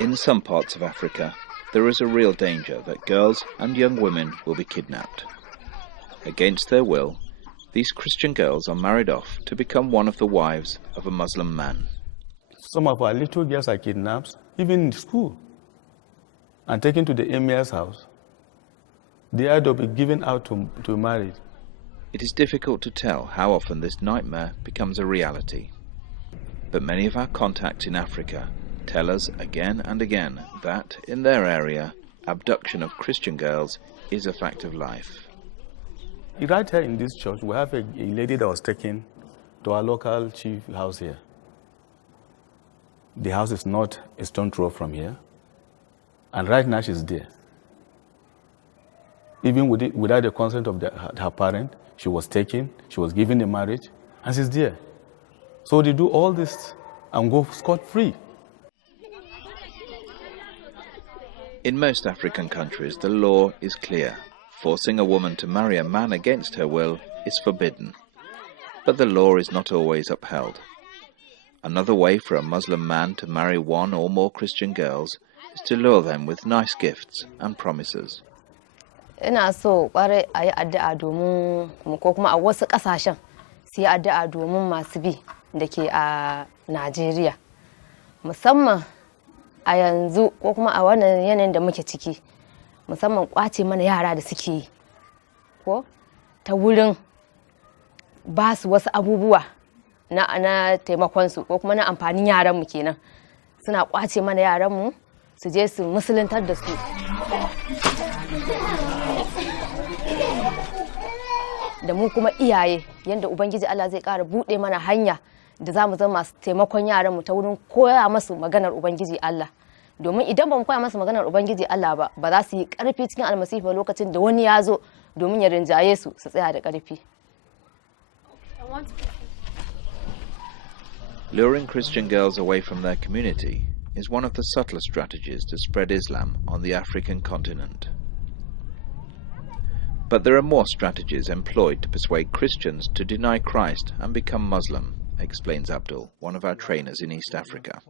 In some parts of Africa, there is a real danger that girls and young women will be kidnapped. Against their will, these Christian girls are married off to become one of the wives of a Muslim man. Some of our little girls are kidnapped, even in school, and taken to the emir's house. They are to be given out to marriage. It is difficult to tell how often this nightmare becomes a reality. But many of our contacts in Africa tell us again and again that, in their area, abduction of Christian girls is a fact of life. Right here in this church, we have a lady that was taken to our local chief house here. The house is not a stone throw from here, and right now she's there. Even without the consent of her parent, she was taken, she was given a marriage, and she's there. So they do all this and go scot-free. In most African countries, the law is clear. Forcing a woman to marry a man against her will is forbidden. But the law is not always upheld. Another way for a Muslim man to marry one or more Christian girls is to lure them with nice gifts and promises. Ina so kware ayi addu'a domin mu ko kuma a wasu kasashen sai addu'a domin masu bi dake a Najeriya. Musamman a yanzu ko kuma a wannan yanayin da muke ciki. Musamman kwace mana yara da suke yi ko ta wurin ba su wasu abubuwa na taimakon su ko kuma na amfanin yaran mu kenan. Suna kwace mana yaran mu su je su musuluntar da su. Da mu kuma iyaye yanda Ubangiji Allah zai ƙara buɗe mana hanya da za mu zama masu taimakon yaranmu ta wurin koya masu maganar Ubangiji Allah. Domin idan ba mu koya masu maganar Ubangiji Allah ba, ba za su yi ƙarfi cikin almasihu ba lokacin da wani ya zo domin ya rinjaye su tsaya da ƙarfi. Luring Christian girls away from their community is one of the subtler strategies to spread Islam on the African continent. But there are more strategies employed to persuade Christians to deny Christ and become Muslim, explains Abdul, one of our trainers in East Africa.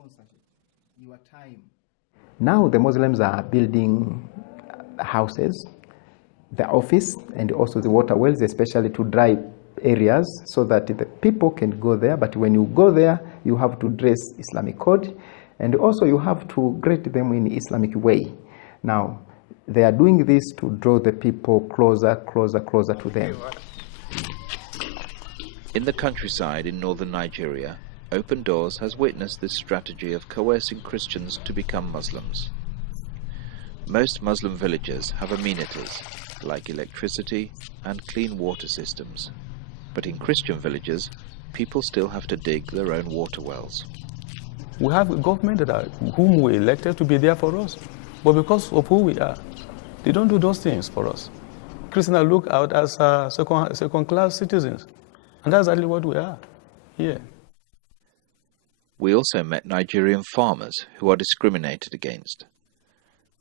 Now the Muslims are building houses, the office, and also the water wells, especially to dry areas, so that the people can go there. But when you go there, you have to dress Islamic code, and also you have to greet them in Islamic way. Now, they are doing this to draw the people closer to them. In the countryside in northern Nigeria, Open Doors has witnessed this strategy of coercing Christians to become Muslims. Most Muslim villages have amenities like electricity and clean water systems. But in Christian villages, people still have to dig their own water wells. We have a government whom we elected to be there for us. But because of who we are, they don't do those things for us. Christians are looked out as second-class citizens. And that's exactly what we are here. We also met Nigerian farmers who are discriminated against.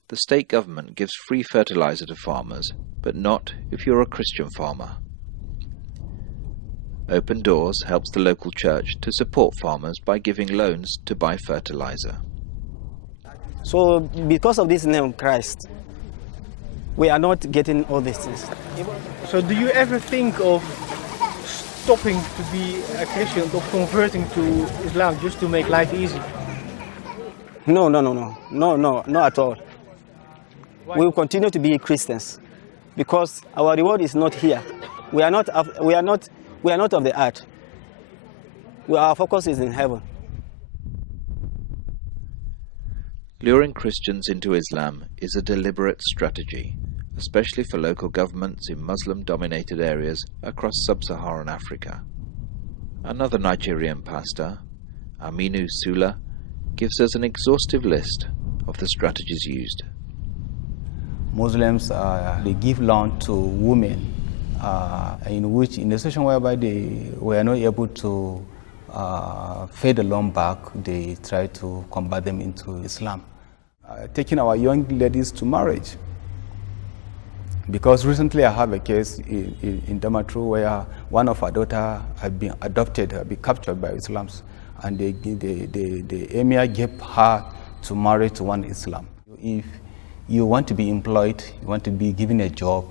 The state government gives free fertilizer to farmers, but not if you're a Christian farmer. Open Doors helps the local church to support farmers by giving loans to buy fertilizer. So because of this name Christ, we are not getting all these things. So do you ever think of stopping to be a Christian, of converting to Islam just to make life easy? No, not at all. Why? We will continue to be Christians because our reward is not here. We are not of the earth. Our focus is in heaven. Luring Christians into Islam is a deliberate strategy, especially for local governments in Muslim-dominated areas across sub-Saharan Africa. Another Nigerian pastor, Aminu Sula, gives us an exhaustive list of the strategies used. Muslims, they give loan to women, in a situation whereby they were not able to pay the loan back, they try to convert them into Islam. Taking our young ladies to marriage. Because recently I have a case in Damaturu where one of our daughters had been adopted, had been captured by Islams, and the emir gave her to marry to one Islam. If you want to be employed, you want to be given a job,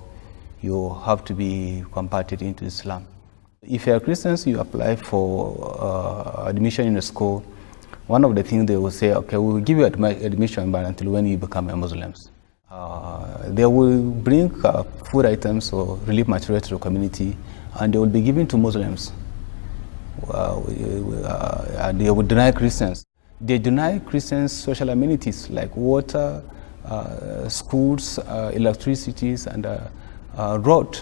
you have to be converted into Islam. If you are Christians, you apply for admission in a school. One of the things they will say, okay, we will give you admission, but until when you become a Muslim. They will bring food items or relief material to the community, and they will be given to Muslims. They will deny Christians. They deny Christians social amenities like water, schools, electricity, and road.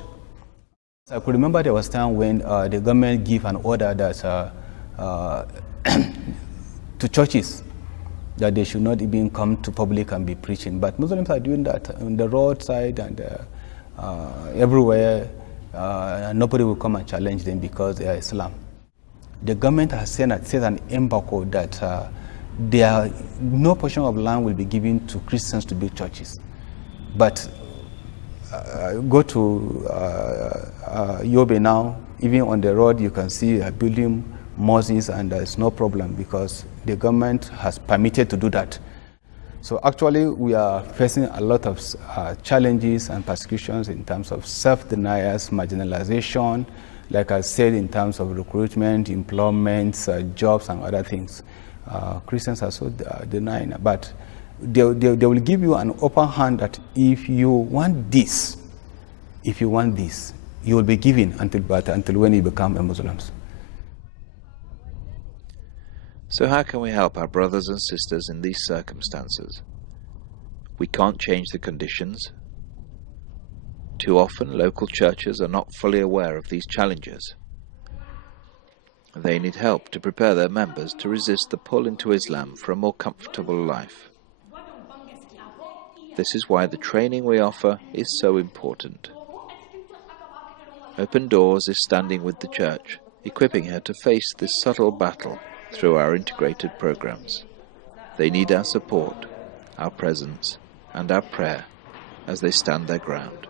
I could remember there was a time when the government gave an order that to churches that they should not even come to public and be preaching. But Muslims are doing that on the roadside and everywhere. Nobody will come and challenge them because they are Islam. The government has set an embargo that no portion of land will be given to Christians to build churches. But go to Yobe now, even on the road you can see a building mosques, and there's no problem because the government has permitted to do that. So actually we are facing a lot of challenges and persecutions in terms of self-denials, marginalization, like I said, in terms of recruitment, employment, jobs and other things. Christians are so denying, but they will give you an open hand that if you want this, you will be given until when you become a Muslim. So how can we help our brothers and sisters in these circumstances? We can't change the conditions. Too often, local churches are not fully aware of these challenges. They need help to prepare their members to resist the pull into Islam for a more comfortable life. This is why the training we offer is so important. Open Doors is standing with the church, equipping her to face this subtle battle through our integrated programs. They need our support, our presence, and our prayer as they stand their ground.